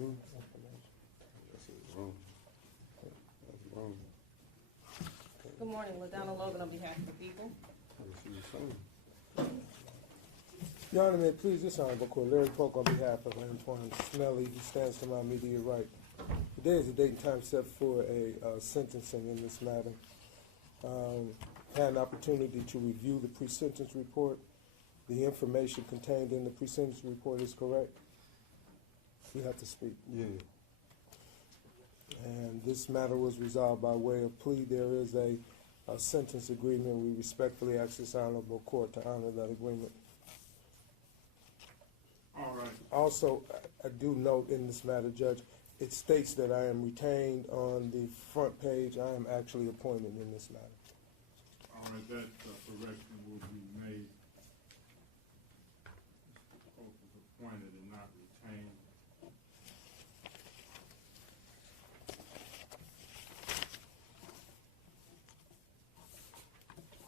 Good morning, LaDonna Logan on behalf of the people. Your Honor, may it please this Honorable Court, Larry Polk on behalf of Antoine Smelley, who stands to my immediate right. Today is the date and time set for a sentencing in this matter. Had an opportunity to review the pre-sentence report. The information contained in the pre-sentence report is correct. You have to speak. Yeah. And this matter was resolved by way of plea. There is a sentence agreement. We respectfully ask this Honorable Court to honor that agreement. All right. Also, I do note in this matter, Judge, it states that I am retained on the front page. I am actually appointed in this matter. All right, that correction will be made. Mr. Polk is appointed and not retained.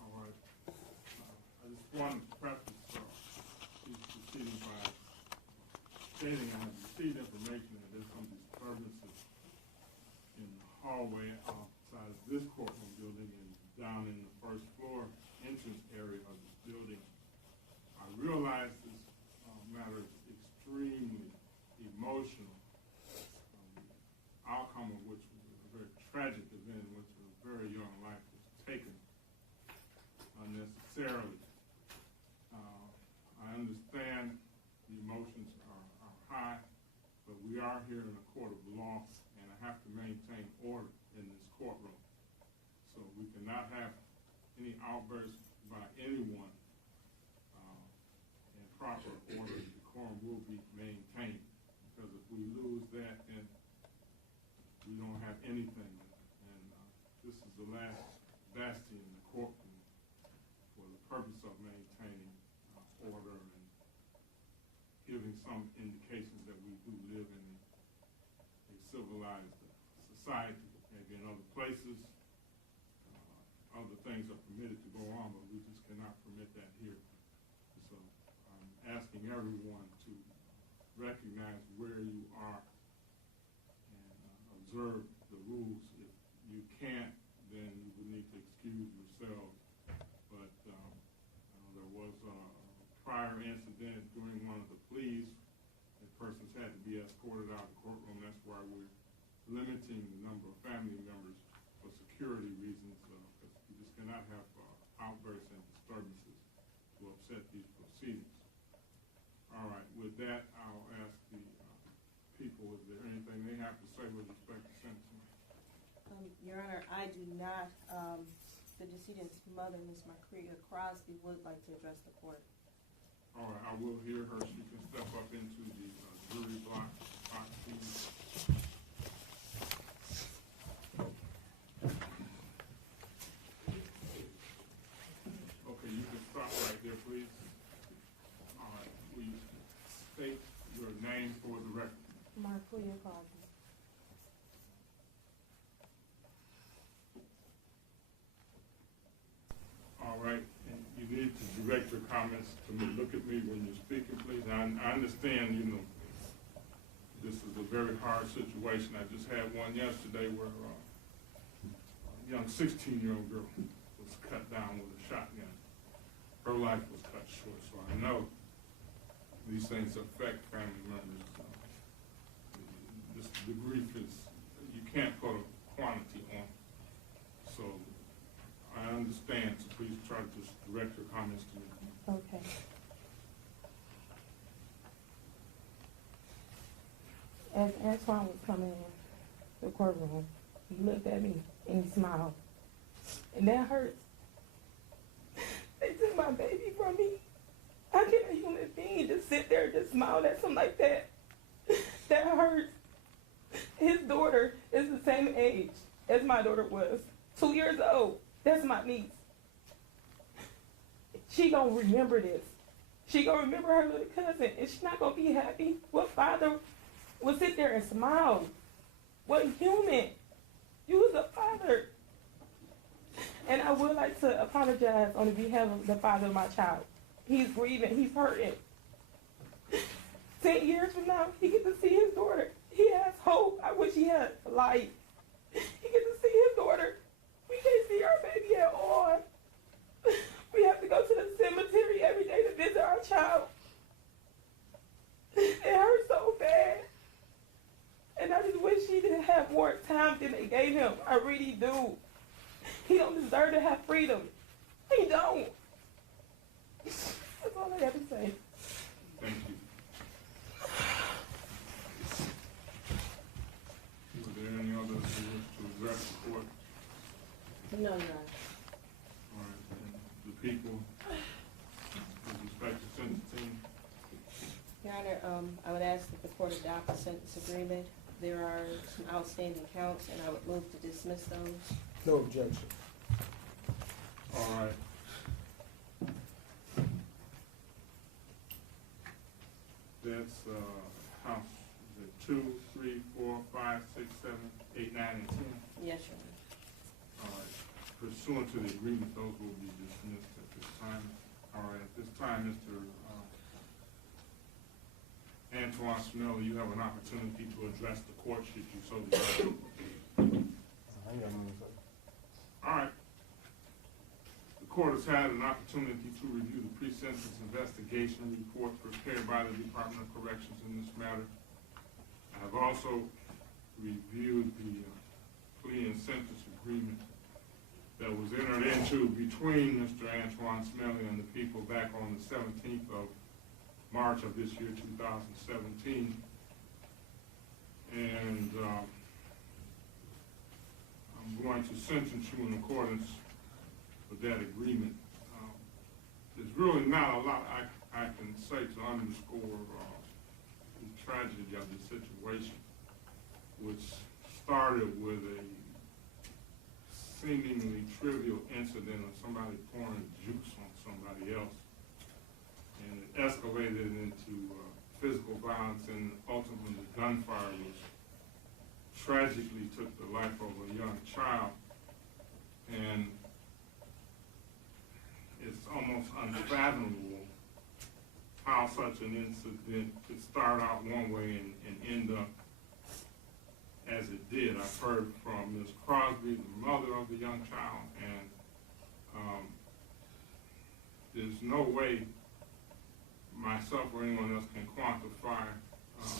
All right. I just want to preface these proceedings by stating I have received information that there's some disturbances in the hallway outside this courtroom building and down in the first floor entrance area of this building. I realize this matter is extremely emotional, outcome of which was a very tragic event in which a very young life was taken unnecessarily. I understand the emotions are high, but we are here in a court of law, and I have to maintain order in this courtroom. So we cannot have any outbursts by anyone. In proper order, the decorum will be maintained, because if we lose that, then we don't have anything. And this is the last bastion in the courtroom for the purpose of maintaining order and giving some indications that we do live in a civilized society. Maybe in other places, other things are permitted to go on, but we just cannot permit that here. So I'm asking everyone to recognize where you are and observe the rules. If you can't, then you would need to excuse yourselves. But there was a prior incident during one of the pleas that persons had to be escorted out of the courtroom. That's why we're limiting the number of family members for security reasons, because we just cannot have outbursts and disturbances to upset these proceedings. All right, with that, I'll ask the people, is there anything they have to say with respect to sentencing? Your Honor, I do not. The decedent's mother, Ms. Marquita Crosby, would like to address the court. All right, I will hear her. She can step up into the jury block, please. Okay, you can stop right there, please. All right, will you state your name for the record? Marquita Crosby. All right, and you need to direct your comments to me. Look at me when you're speaking, please. I understand, you know, this is a very hard situation. I just had one yesterday where a young 16-year-old girl was cut down with a shotgun. Her life was cut short, so I know these things affect family members. The grief is, you can't put a quantity on it. So I understand, so please try to just direct your comments to me. Okay. As Antoine was coming in the courtroom, he looked at me and he smiled. And that hurts. They took my baby from me. How can a human being just sit there and just smile at something like that? That hurts. His daughter is the same age as my daughter was. 2 years old. That's my niece. She gonna remember this. She gonna remember her little cousin, and she's not gonna be happy. What father would sit there and smile? What human? You was a father. And I would like to apologize on behalf of the father of my child. He's grieving. He's hurting. 10 years from now, he gets to see his daughter. He has hope. I wish he had life. He get to see his daughter. We can't see our baby at all. We have to go to the cemetery every day to visit our child. It hurts so bad. And I just wish he didn't have more time than they gave him. I really do. He don't deserve to have freedom. He don't. That's all I have to say. Thank you. Were there any others who wish to address the court? No, Your Honor. All right, and the people, with respect to sentencing, Your Honor, I would ask that the court adopt a sentence agreement. There are some outstanding counts, and I would move to dismiss those. No objection. all right. That's, House, is it 2, 3, 4, 5, 6, 7, 8, 9, and 10? Yes, Your Honor. All right. Pursuant to the agreement, those will be dismissed at this time. All right, at this time, Mr. Antoine Smelley, you have an opportunity to address the court should you so desire. All right. The court has had an opportunity to review the pre-sentence investigation report prepared by the Department of Corrections in this matter. I have also reviewed the plea and sentence agreement that was entered into between Mr. Antoine Smelley and the people back on the 17th of March of this year, 2017. And I'm going to sentence you in accordance with that agreement. There's really not a lot I can say to underscore the tragedy of the situation, which started with a seemingly trivial incident of somebody pouring juice on somebody else. And it escalated into physical violence, and ultimately gunfire, which tragically took the life of a young child. And it's almost unfathomable how such an incident could start out one way and end up as it did. I've heard from Ms. Crosby, the mother of the young child, and there's no way myself or anyone else can quantify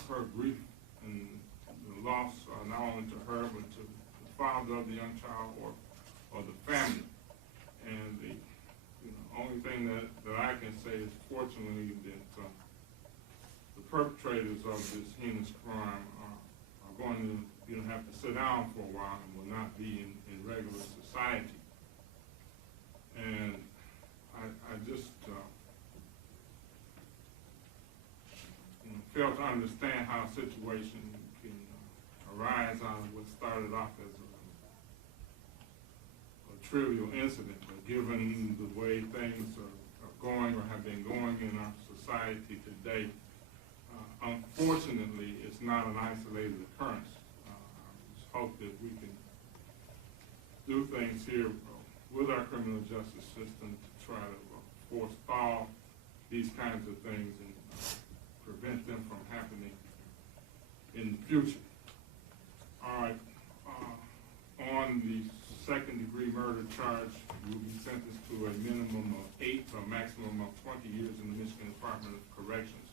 her grief and the loss, not only to her, but to the father of the young child or the family. And the only thing that I can say is, fortunately, that the perpetrators of this heinous crime are going to have to sit down for a while and will not be in regular society. And I just fail to understand how a situation can arise out of what started off as a trivial incident. But given the way things are going or have been going in our society today, unfortunately, it's not an isolated occurrence. I just hope that we can do things here with our criminal justice system to try to forestall these kinds of things and prevent them from happening in the future. All right. On the second-degree murder charge, you will be sentenced to a minimum of 8 to a maximum of 20 years in the Michigan Department of Corrections.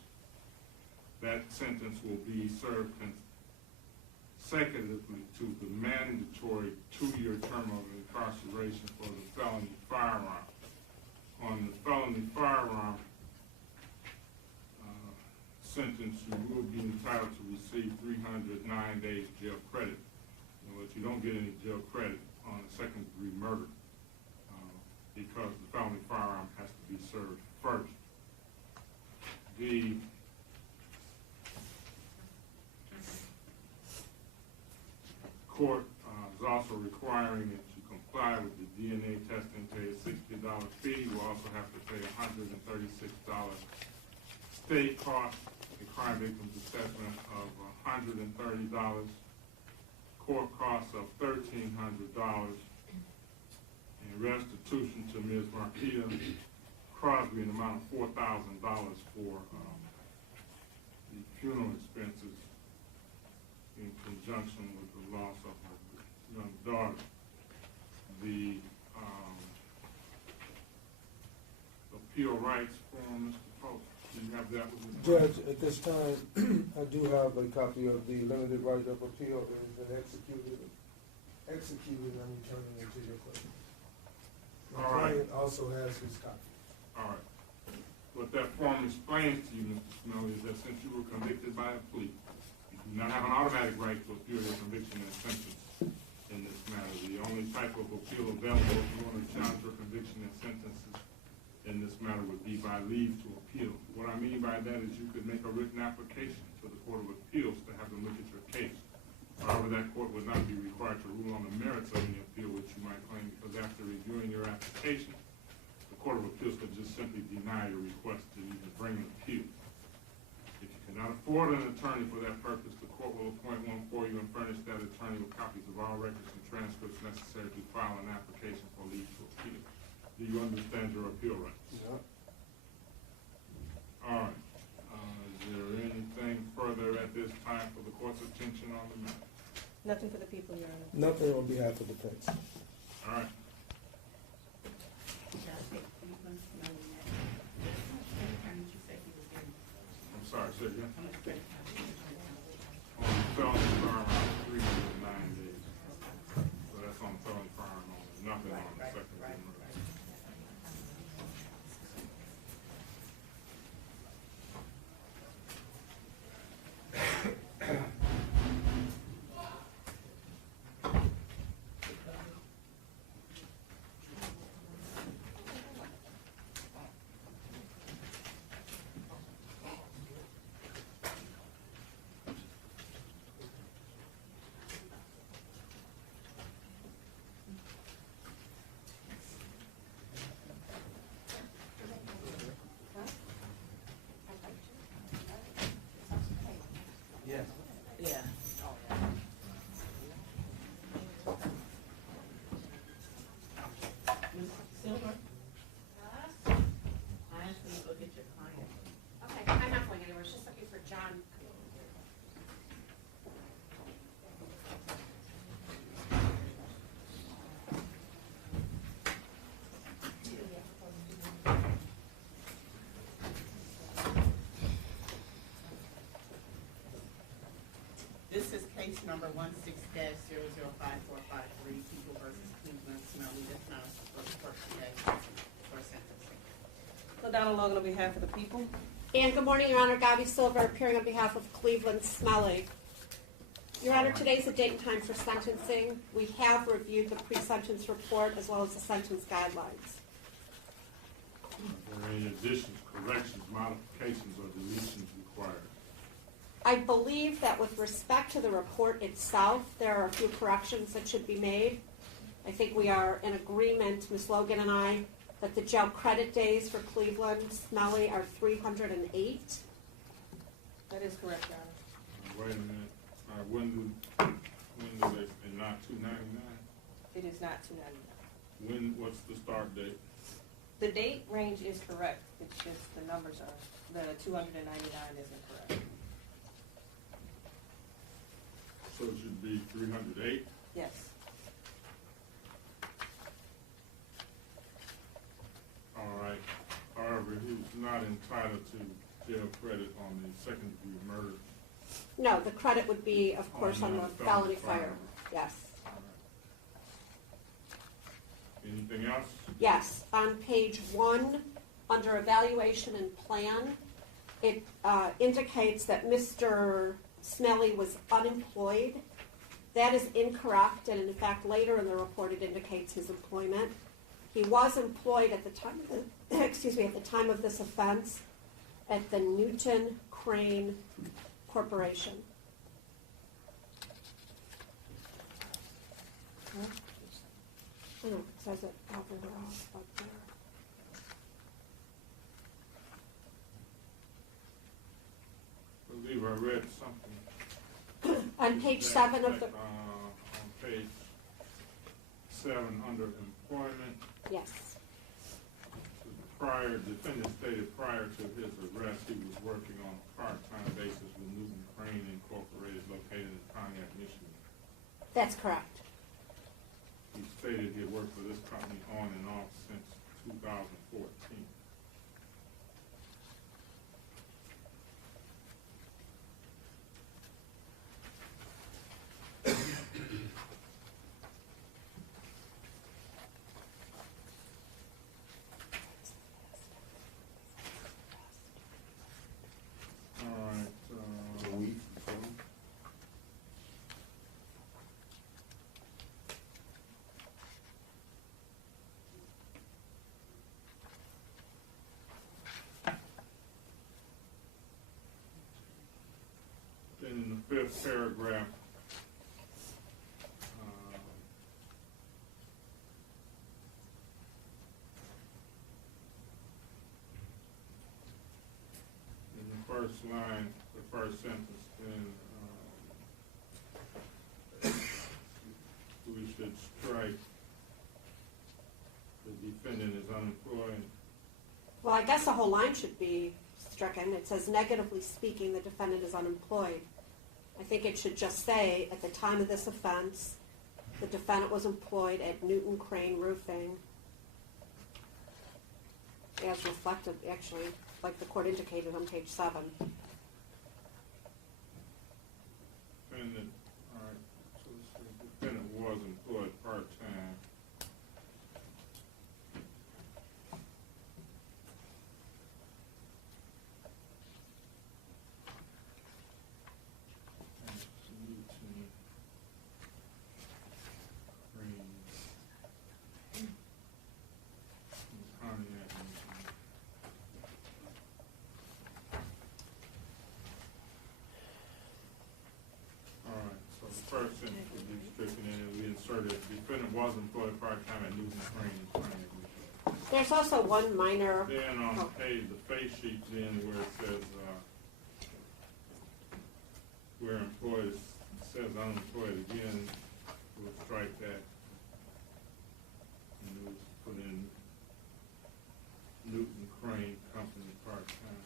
That sentence will be served consecutively to the mandatory 2-year term of incarceration for the felony firearm. On the felony firearm sentence, you will be entitled to receive 309 days jail credit. But you don't get any jail credit on a second-degree murder because the felony firearm has to be served first. The court is also requiring that you comply with the DNA testing, pay a $60 fee. You will also have to pay $136 state cost, a crime victims assessment of $130, court costs of $1,300, and restitution to Ms. Marquita Crosby in the amount of $4,000 for the funeral expenses in conjunction with the loss of her young daughter. The appeal rights form, Mr. Pope, do you have that with you? Judge, at this time, I do have a copy of the limited right of appeal. It has been executed, and I'm returning it to your clerk. My All right. client also has his copy. All right. What that form explains to you, Mr. Smelley, is that since you were convicted by a plea, you do not have an automatic right to appeal your conviction and sentence in this matter. The only type of appeal available if you want to challenge your conviction and sentences in this matter would be by leave to appeal. What I mean by that is you could make a written application to the Court of Appeals to have them look at your case. However, that court would not be required to rule on the merits of any appeal which you might claim, because after reviewing your application, the Court of Appeals could just simply deny your request to even bring an appeal. If you cannot afford an attorney for that purpose, the court will appoint one for you and furnish that attorney with copies of all records and transcripts necessary to file an application for leave to appeal. Do you understand your appeal rights? Yeah. All right. Is there anything further at this time for the court's attention on the matter? Nothing for the people, Your Honor. Nothing on behalf of the defense. All right. I'm sorry, say again. On the felony firearm, 309 days. So that's on felony firearm only, nothing on the second degree murder. Yes. Yeah. Silver? I asked them to go get your client. Okay, I'm not going anywhere, I was just looking for John. This is case number 16-005453, People versus Cleveland Smelley. This now is the first court today for sentencing. LaDonna Logan on behalf of the people. And good morning, Your Honor, Gabby Silver, appearing on behalf of Cleveland Smelley. Your Honor, today's the date and time for sentencing. We have reviewed the pre-sentence report as well as the sentence guidelines. Are there any additions, corrections, modifications, or deletions required? I believe that with respect to the report itself, there are a few corrections that should be made. I think we are in agreement, Ms. Logan and I, that the jail credit days for Cleveland Smelley are 308. That is correct, Your Honor. Wait a minute. When do they, and not 299? It is not 299. What's the start date? The date range is correct, it's just the numbers are, the 299 isn't correct. So it should be 308? Yes. All right. However, he's not entitled to jail credit on the second degree murder. No, the credit would be, of course, on the felony fire. Yes. All right. Anything else? Yes, on page 1, under evaluation and plan, it indicates that Mr. Smelley was unemployed. That is incorrect, and in fact, later in the report, it indicates his employment. He was employed at the time of the, at the time of this offense at the Newton Crane Corporation. I don't know, it says it over up there. I believe I read something. On page 7 of the, on page 7 under employment, yes, defendant stated prior to his arrest, he was working on a part-time basis with Newton Crane Incorporated, located in Pontiac, That's correct. He stated he had worked for this company on and off since 2014. All right, A week, so. then in the fifth paragraph, in the first line, the first sentence, then we should strike the defendant is unemployed. Well, I guess the whole line should be stricken. It says, negatively speaking, the defendant is unemployed. I think it should just say, at the time of this offense, the defendant was employed at Newton Crane Roofing, as reflected, actually, like the court indicated on page 7. Defendant, all right, so the defendant was employed part-time. Newton Crane. Pontiac, Newton. All right, so the first sentence would be stricken and we inserted, defendant was employed part-time at Newton Crane in Pontiac, Michigan. There's also one minor, Then on the page, the face sheet then where it says, where employed, it says unemployed again, we'll strike that. And we'll put in Newton Crane Company part-time.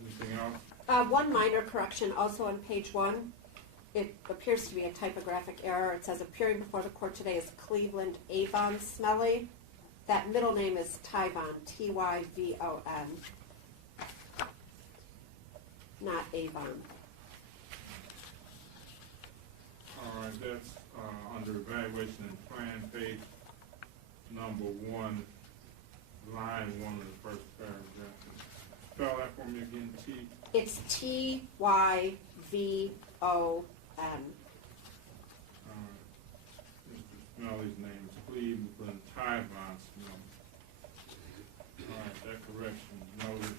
Anything else? one minor correction also on page 1. It appears to be a typographic error. It says, appearing before the court today is Cleveland Avon Smelley. That middle name is Tyvon, T-Y-V-O-N, not Avon. All right, that's under evaluation and plan, page number 1, line 1 of the first paragraph. Spell that for me again, T. It's T-Y-V-O-N. Mr. Smelley's name is Cleveland Tyvon Smelley. All right, that correction is noted.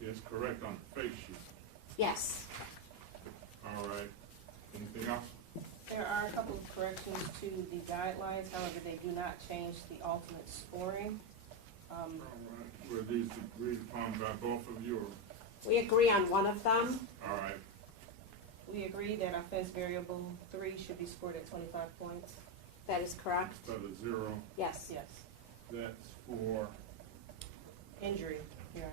It's correct on the face sheet. Yes. All right. Anything else? There are a couple of corrections to the guidelines, however, they do not change the ultimate scoring. All right. Were these agreed upon by both of you? Or? We agree on one of them. All right. We agree that offense variable 3 should be scored at 25 points. That is correct. Instead of 0, Yes. Yes. that's for Injury, Your Honor.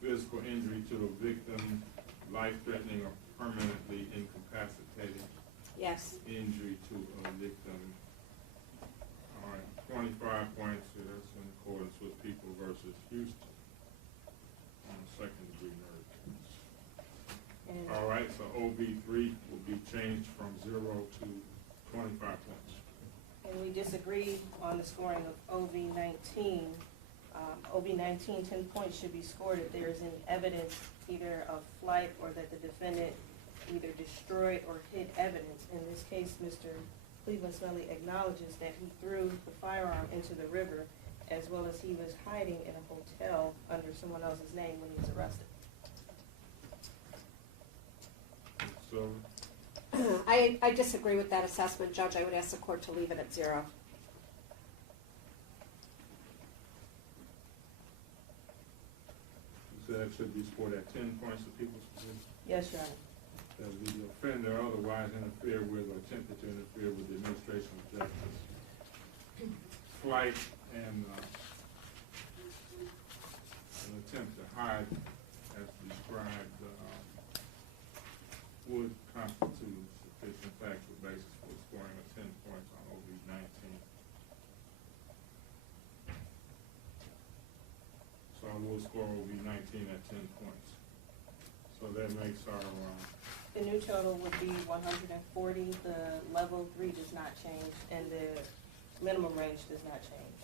physical injury to the victim, life-threatening or permanently incapacitated Yes. injury to a victim. All right, 25 points, so that's in accordance with People versus Houston on second-degree murder. And All right, so OB3 will be changed from 0 to 25 points. And we disagree on the scoring of OB19. OB19, 10 points should be scored if there is any evidence either of flight or that the defendant either destroyed or hid evidence. In this case, Mr. Cleveland Smelley acknowledges that he threw the firearm into the river, as well as he was hiding in a hotel under someone else's name when he was arrested. So, I disagree with that assessment, Judge. I would ask the court to leave it at 0. you said it should be scored at 10 points for people's position? Yes, Your Honor. that the offender otherwise interfere with or attempted to interfere with the administration of justice. Flight and an attempt to hide, as described, would constitute sufficient factual basis for scoring a 10 points on OB 19. So I will score OB 19 at 10 points. So that makes our The new total would be 140. The level 3 does not change, and the minimum range does not change.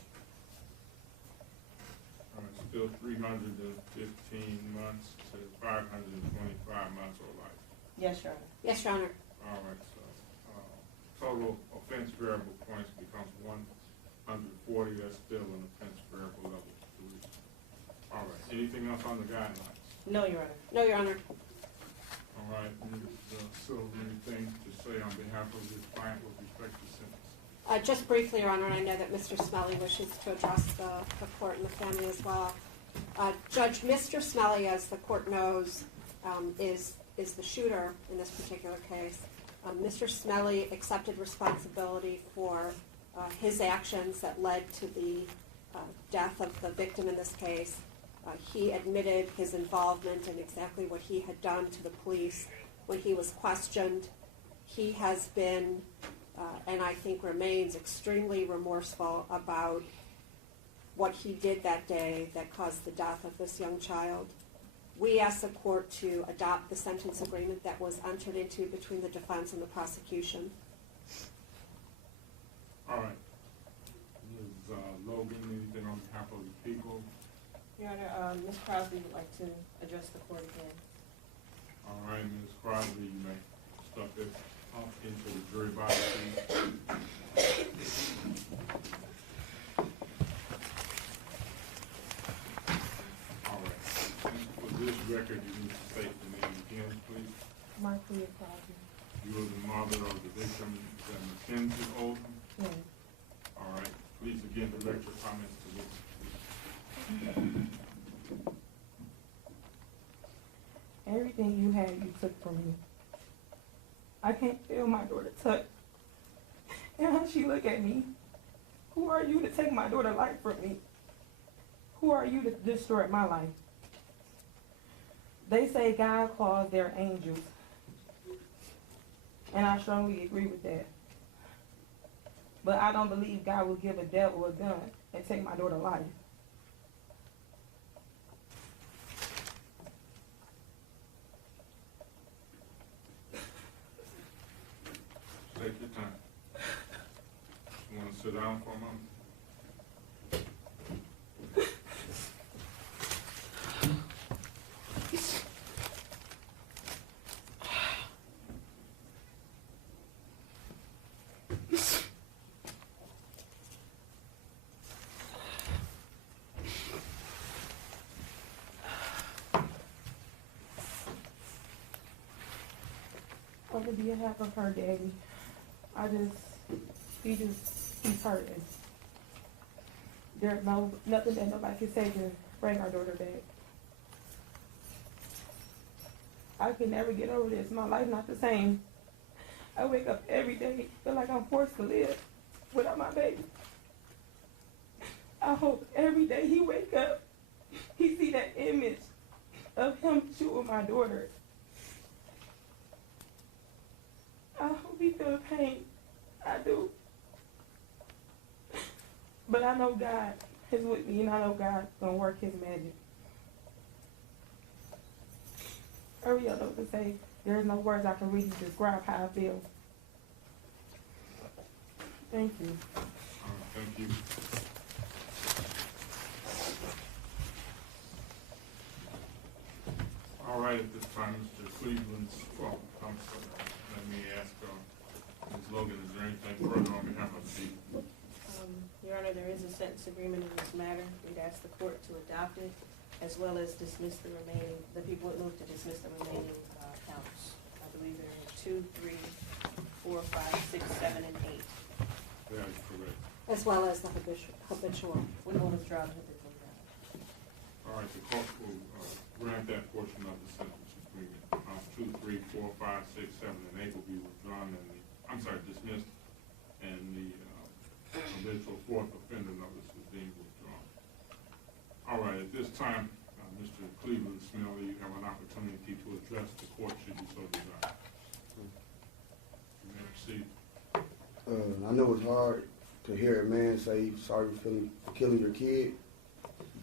still 315 months to 525 months or life. Yes, Your Honor. Yes, Your Honor. All right, so total offense variable points becomes 140. That's still an offense variable level 3. All right, anything else on the guidelines? No, Your Honor. No, Your Honor. All right, Ms. Silver, anything to say on behalf of this client with respect to sentence? Just briefly, Your Honor, I know that Mr. Smelley wishes to address the court and the family as well. Judge, Mr. Smelley, as the court knows, is the shooter in this particular case. Mr. Smelley accepted responsibility for his actions that led to the death of the victim in this case. He admitted his involvement in exactly what he had done to the police when he was questioned. He has been and I think remains extremely remorseful about what he did that day that caused the death of this young child. We asked the court to adopt the sentence agreement that was entered into between the defense and the prosecution. All right. Ms. Logan, anything on behalf of the people? Your Honor, Ms. Crosby would like to address the court again. All right, Ms. Crosby, you may step this up into the jury box, please. All right. For this record, you need to state the name again, please. Marcia Crosby. You are the mother of the victim, Mackenzie Olden. Yes. All right. Please again direct your comments to this. Everything you had, you took from me. I can't feel my daughter touch. And how she look at me. Who are you to take my daughter's life from me? Who are you to destroy my life? They say God calls their angels. And I strongly agree with that. But I don't believe God will give a devil a gun and take my daughter's life. Take your time. You want to sit down for a moment? On behalf of her daddy, he's hurting. There's nothing that nobody can say to bring our daughter back. I can never get over this. My life's not the same. I wake up every day, feel like I'm forced to live without my baby. I hope every day he wake up, he see that image of him shooting my daughter. I hope he feel the pain. I do. But I know God is with me, and I know God's gonna work his magic. I really don't know what to say. There's no words I can really describe how I feel. Thank you. Thank you. All right, at this time, Mr. Cleveland's, well, I'm sorry. Let me ask Ms. Logan, is there anything further on behalf of the people? Your Honor, there is a sentence agreement in this matter. We'd ask the court to adopt it, as well as dismiss the remaining, the people would move to dismiss the remaining counts. I believe there are 2, 3, 4, 5, 6, 7, and 8. That is correct. As well as the habitual. We will withdraw the habitual. All right, the court will grant that portion of the sentence agreement. agreement. 2, 3, 4, 5, 6, 7, and 8 will be withdrawn, and dismissed, and the habitual fourth offender notice is being withdrawn. All right, at this time, Mr. Cleveland Smelley, you have an opportunity to address the court should you so desire. You may proceed. I know it's hard to hear a man say sorry for killing your kid,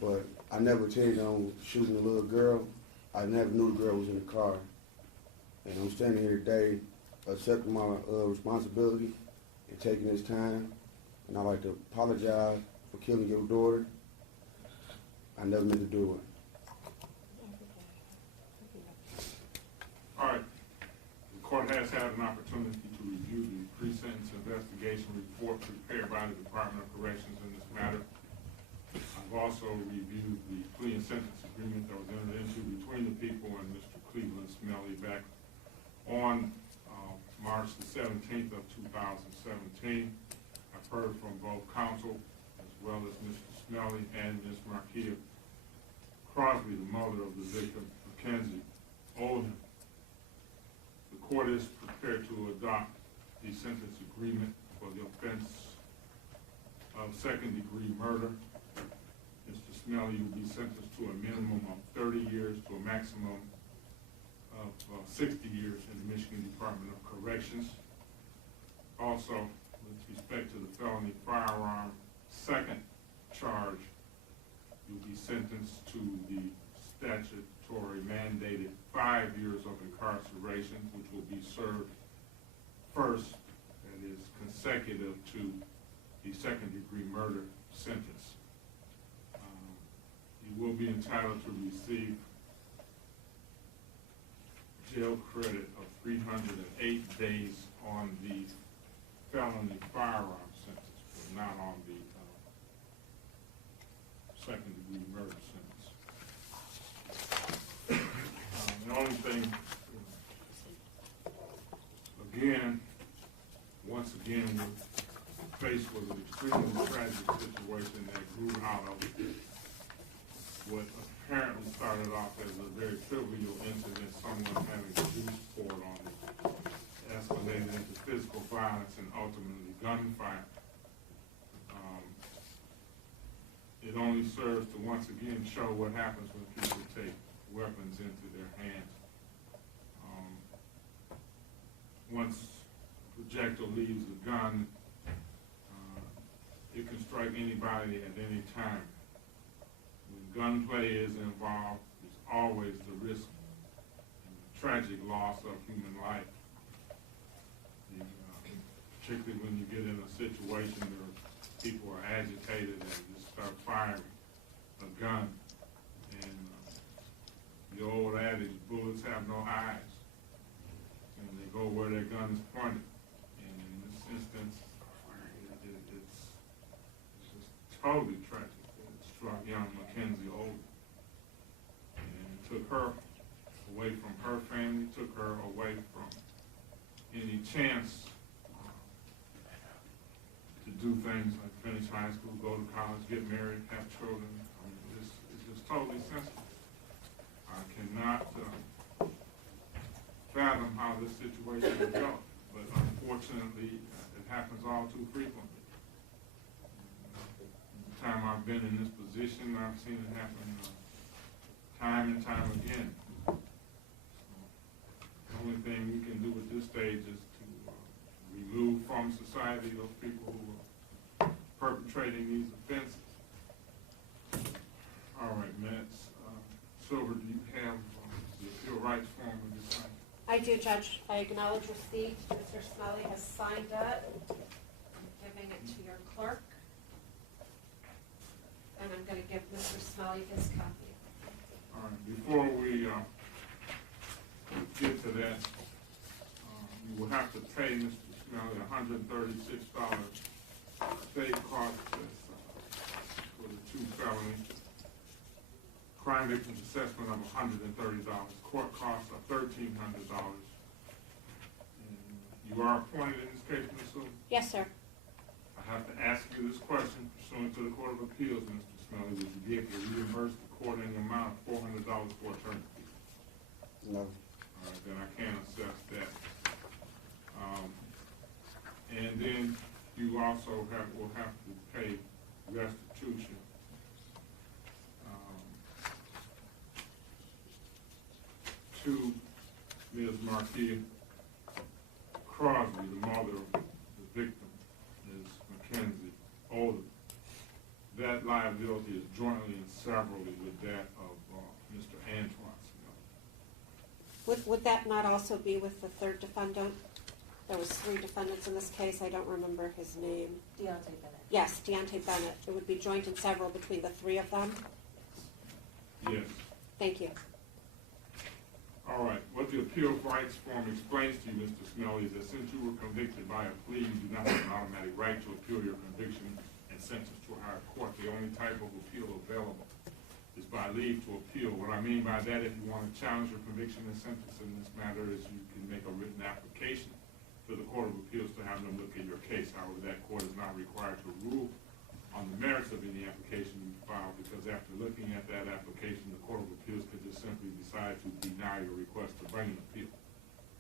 but I never intended on shooting a little girl. I never knew the girl was in the car. And I'm standing here today accepting my responsibility and taking this time. And I'd like to apologize for killing your daughter. I never meant to do it. All right. The court has had an opportunity to review the pre-sentence investigation report prepared by the Department of Corrections in this matter. I've also reviewed the plea and sentence agreement that was entered into between the people and Mr. Cleveland Smelley back on March the 17th of 2017. I've heard from both counsel as well as Mr. Smelley and Ms. Marquia Crosby, the mother of the victim, Mackenzie Oldham. The court is prepared to adopt the sentence agreement for the offense of second-degree murder. Mr. Smelley will be sentenced to a minimum of 30 years to a maximum of 60 years in the Michigan Department of Corrections. Also, with respect to the felony firearm second charge, you'll be sentenced to the statutory mandated 5 years of incarceration, which will be served first, that is consecutive to the second-degree murder sentence. You will be entitled to receive jail credit of 308 days on the felony firearm sentence, but not on the second-degree murder sentence. The only thing, once again, we're faced with an extremely tragic situation that grew out of what apparently started off as a very trivial incident, someone having a juice poured on it, escalated into physical violence and ultimately gunfire. It only serves to once again show what happens when people take weapons into their hands. Once a projectile leaves the gun, it can strike anybody at any time. When gunplay is involved, there's always the risk and the tragic loss of human life. Particularly when you get in a situation where people are agitated and just start firing a gun. And the old adage, bullets have no eyes, and they go where their gun is pointed. And in this instance, it's just totally tragic. It struck young Mackenzie Oldham, and it took her away from her family, took her away from any chance to do things like finish high school, go to college, get married, have children. It's just totally sensitive. I cannot fathom how this situation would go, but unfortunately, it happens all too frequently. The time I've been in this position, I've seen it happen time and time again. So, the only thing we can do at this stage is to remove from society those people who are perpetrating these offenses. All right, Ms. Silver, do you have the appeal rights form of this time? I do, Judge. I acknowledge receipt. Mr. Smelley has signed it. I'm giving it to your clerk. And I'm going to give Mr. Smelley his copy. All right, before we get to that, you will have to pay Mr. Smelley $136 state cost for the two felonies. Crime victims assessment of $130. Court costs of $1,300. You are appointed in this case, Ms. Sue? Yes, sir. I have to ask you this question pursuant to the Court of Appeals, Mr. Smelley. Would you be able to reimburse the court any amount of $400 for attorney fees? No. then I can assess that. And then you also will have to pay restitution. To Ms. Marquia Crosby, the mother of the victim, Ms. Mackenzie Older. That liability is jointly and severally with that of Mr. Antoine Smelley. Would that not also be with the third defendant? There was 3 defendants in this case. I don't remember his name. Deontay Bennett. Yes, Deontay Bennett. It would be joint and several between the 3 of them? Yes. Thank you. All right. What the appeal rights form explains to you, Mr. Smelley, is that since you were convicted by a plea, you do not have an automatic right to appeal your conviction and sentence to a higher court. The only type of appeal available is by leave to appeal. What I mean by that, if you want to challenge your conviction and sentence in this matter, is you can make a written application to the Court of Appeals to have them look at your case. However, that court is not required to rule on the merits of any application you file, because after looking at that application, the Court of Appeals could just simply decide to deny your request to bring an appeal.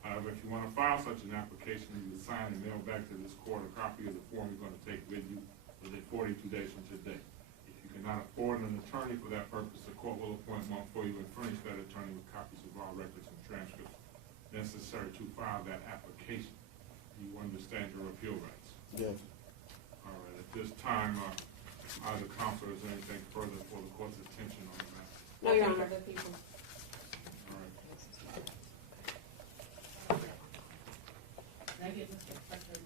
However, if you want to file such an application, you would sign and mail back to this court a copy of the form you're going to take with you within 42 days from today. If you cannot afford an attorney for that purpose, the court will appoint one for you and furnish that attorney with copies of all records and transcripts necessary to file that application. You understand your appeal rights? Yes. All right. At this time, either counsel, is there anything further for the court's attention on the matter? No, Your Honor. Other people. All right. Can I get Mr. Secretary